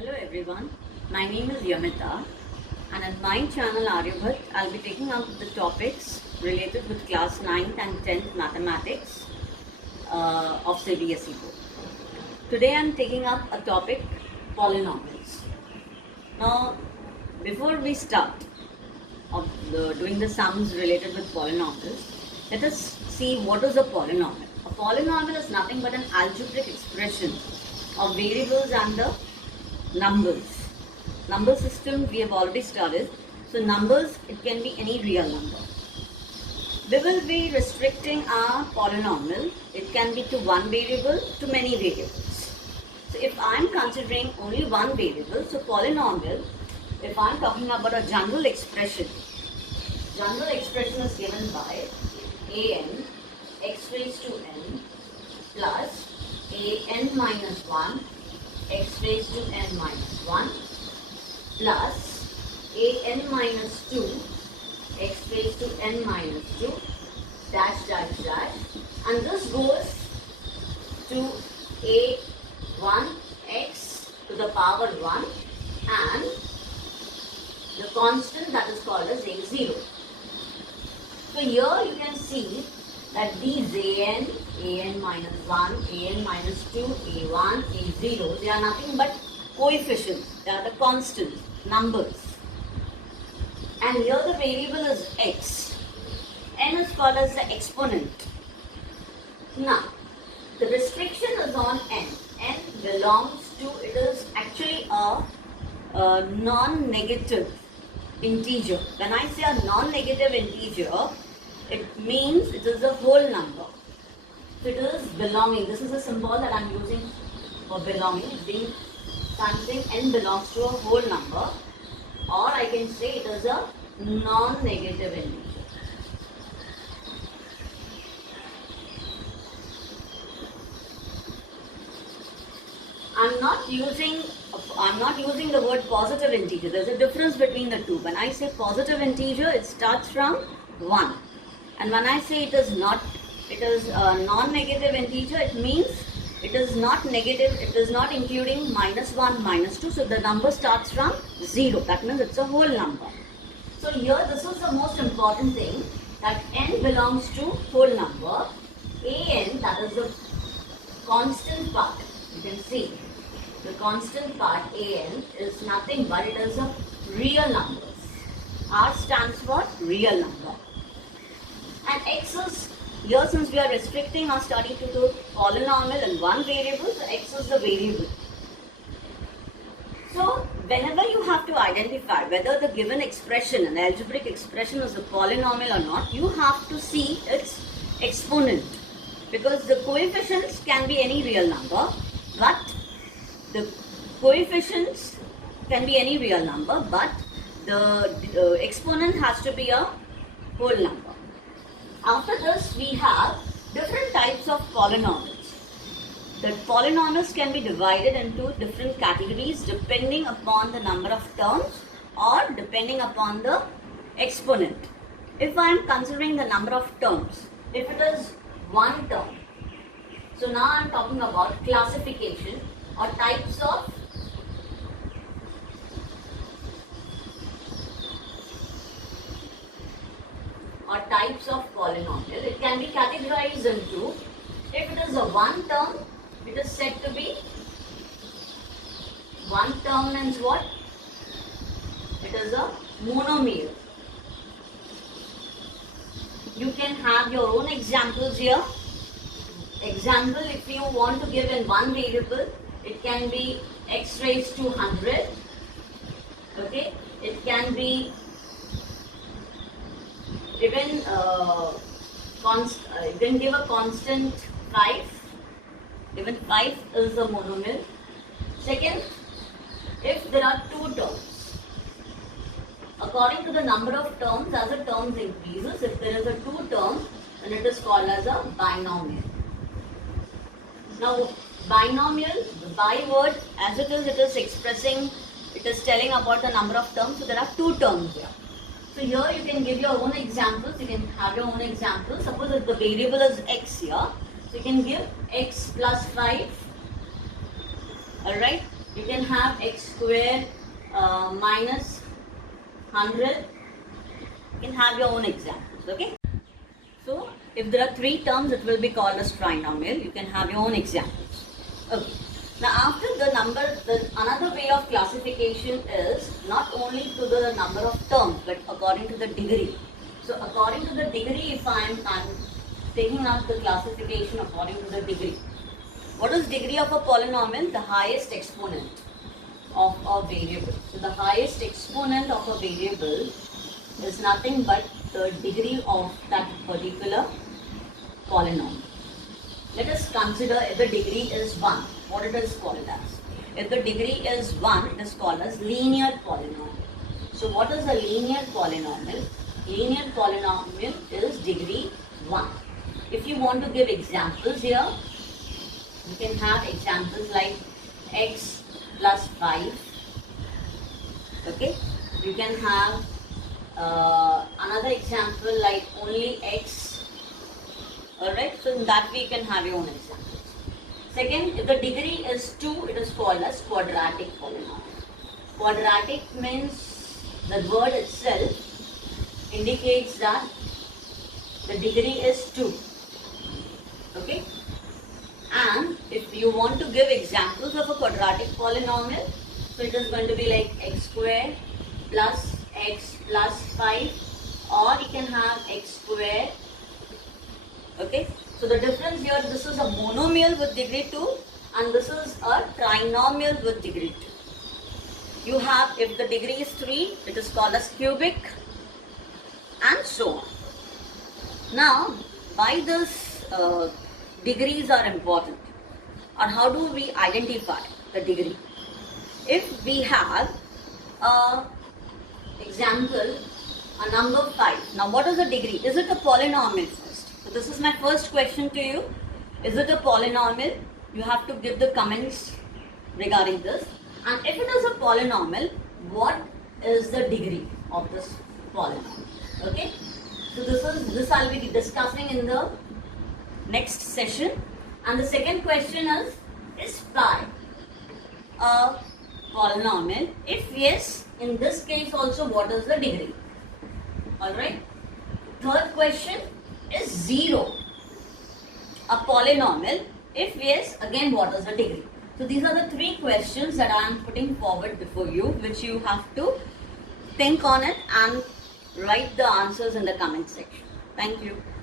Hello everyone, my name is Yamita and at my channel Aryabhat I'll be taking up the topics related with class 9th and 10th mathematics of CBSE board. Today I'm taking up a topic polynomials. Now before we start doing the sums related with polynomials, let us see what is a polynomial. A polynomial is nothing but an algebraic expression of variables and the numbers. Number system we have already studied. So numbers, it can be any real number. We will be restricting our polynomial. It can be to one variable to many variables. So if I am considering only one variable, so polynomial, if I am talking about a general expression is given by an x raised to n plus an minus 1 x raised to n minus 1 plus an minus 2 x raised to n minus 2 dash dash dash, and this goes to a1 x to the power 1 and the constant that is called as a0. So here you can see that these an minus 1, an minus 2, a1, a0, they are nothing but coefficients, they are the constant numbers. And here the variable is x. N is called as the exponent. Now, the restriction is on n. N belongs to, it is actually a non-negative integer. When I say a non-negative integer, it means it is a whole number. So it is belonging. This is a symbol that I am using for belonging. So I am saying n belongs to a whole number, or I can say it is a non-negative integer. I'm not using the word positive integer. There's a difference between the two. When I say positive integer, it starts from 1. And when I say it is a non-negative integer, it means it is not negative, it is not including minus 1, minus 2. So the number starts from 0. That means it's a whole number. So here this is the most important thing, that n belongs to whole number. An, that is the constant part. You can see the constant part an is nothing but it is a real number. R stands for real number. And x is, here since we are restricting our study to the polynomial and one variable, so x is the variable. So whenever you have to identify whether the given expression, an algebraic expression, is a polynomial or not, you have to see its exponent. Because the coefficients can be any real number, but the coefficients can be any real number, but the exponent has to be a whole number. After this, we have different types of polynomials. The polynomials can be divided into different categories depending upon the number of terms or depending upon the exponent. If I am considering the number of terms, if it is one term, so now I am talking about classification or types of polynomial. It can be categorized into, if it is a one term, it is said to be, one term means what? It is a monomial. You can have your own examples here. Example, if you want to give in one variable, it can be x raised to 100. Okay, it can be even you can give a constant 5. Even 5 is a monomial. Second, if there are two terms, according to the number of terms, as the terms increases, if there is a two term, then it is called as a binomial. Now binomial, the bi word, as it is expressing, it is telling about the number of terms. So there are two terms here. So here you can give your own examples. You can have your own examples. Suppose if the variable is x here, so you can give x plus 5. Alright. You can have x square minus 100. You can have your own examples, okay? So, if there are 3 terms, it will be called as trinomial. You can have your own examples. Okay. Now, after the number, another way of classification is not only to the number of terms, but according to the degree. So, according to the degree, if I'm taking out the classification according to the degree. What is degree of a polynomial? The highest exponent of a variable. So, the highest exponent of a variable is nothing but the degree of that particular polynomial. Let us consider if the degree is 1, what it is called as. If the degree is 1, it is called as linear polynomial. So what is a linear polynomial? Linear polynomial is degree 1. If you want to give examples here, you can have examples like x plus 5. Okay, you can have another example like only x. Alright, so in that way you can have your own examples. Second, if the degree is 2, it is called as quadratic polynomial. Quadratic means the word itself indicates that the degree is 2. Okay? And if you want to give examples of a quadratic polynomial, so it is going to be like x square plus x plus 5, or you can have x square. Okay, so the difference here, this is a monomial with degree 2 and this is a trinomial with degree 2. You have, if the degree is 3, it is called as cubic and so on. Now, why this degrees are important, or how do we identify the degree? If we have a example, a number 5. Now, what is the degree? Is it a polynomial first? So this is my first question to you. Is it a polynomial? You have to give the comments regarding this. And if it is a polynomial, what is the degree of this polynomial? Okay. So this I'll be discussing in the next session. And the second question is pi a polynomial? If yes, in this case also, what is the degree? Alright. Third question is 0 a polynomial? If yes, again what is the degree? So these are the 3 questions that I am putting forward before you, which you have to think on it and write the answers in the comment section. Thank you.